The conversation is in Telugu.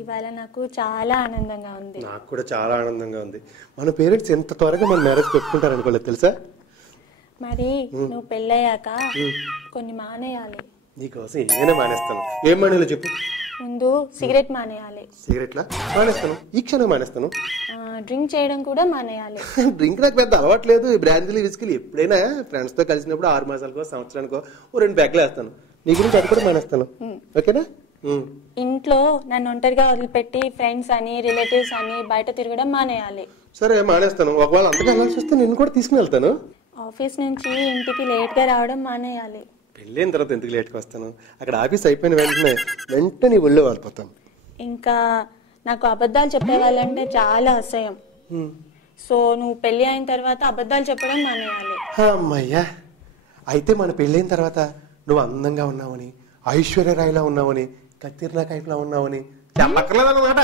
ఇవాళ నాకు చాలా ఆనందంగా ఉంది. నాకు కూడా చాలా ఆనందంగా ఉంది. మన పేరెంట్స్ ఎంత త్వరగా మన మ్యారేజ్ పెట్టుకుంటారు అనుకోలేదు తెలుసా? మరి నువ్వు పెళ్ళయ్యాక కొన్ని మానేయాలి. నీకోసం ఏమైనా మానేస్తాను. ఏం మానేయాలో చెప్పు. ముందు సిగరెట్ మానేయాలి. సిగరెట్లా మానేస్తాను, ఈ క్షణం మానేస్తాను. డ్రింక్ చేయడం కూడా మానేయాలి. డ్రింక్ నాకు పెద్ద అలవాట్లేదు. బ్రాందీలు విస్కీలు ఎప్పుడైనా ఫ్రెండ్స్ తో కలిసినప్పుడు 6 మాసాలకో సంవత్సరానికో 2 బ్యాగ్లు వేస్తాను. నీ గురించి అది కూడా మానేస్తాను. ఓకేనా? ఇంట్లో నన్ను ఒంటరిగా వదిలిపెట్టి ఫ్రెండ్స్ అని రిలేటివ్స్ అని బయట తిరగడం మానేయాలి. సరే మానేస్తాను. ఒకవేళ అంతగా వెళ్ళాల్సి వస్తే నిన్ను కూడా తీసుకుని వెళ్తాను. ఆఫీస్ నుంచి ఇంటికి లేట్ గా రావడం మానేయాలి. పెళ్ళైన తర్వాత ఎందుకు లేట్గా వస్తాను? అక్కడ ఆఫీస్ అయిపోయిన వెంటనే ఒళ్ళో వెళ్ళిపోతాను. ఇంకా నాకు అబద్ధాలు చెప్పేవాళ్ళంటే చాలా అసహ్యం. సో నువ్వు పెళ్లి అయిన తర్వాత అబద్ధాలు చెప్పడం మానేయాలి. అమ్మయ్యా, అయితే మన పెళ్ళైన తర్వాత నువ్వు అందంగా ఉన్నావని, ఐశ్వర్యరాయ్లా ఉన్నావని, కత్తిర్లా కైఫ్లా ఉన్నావని చెప్పక్కర్లేదన్నమాట.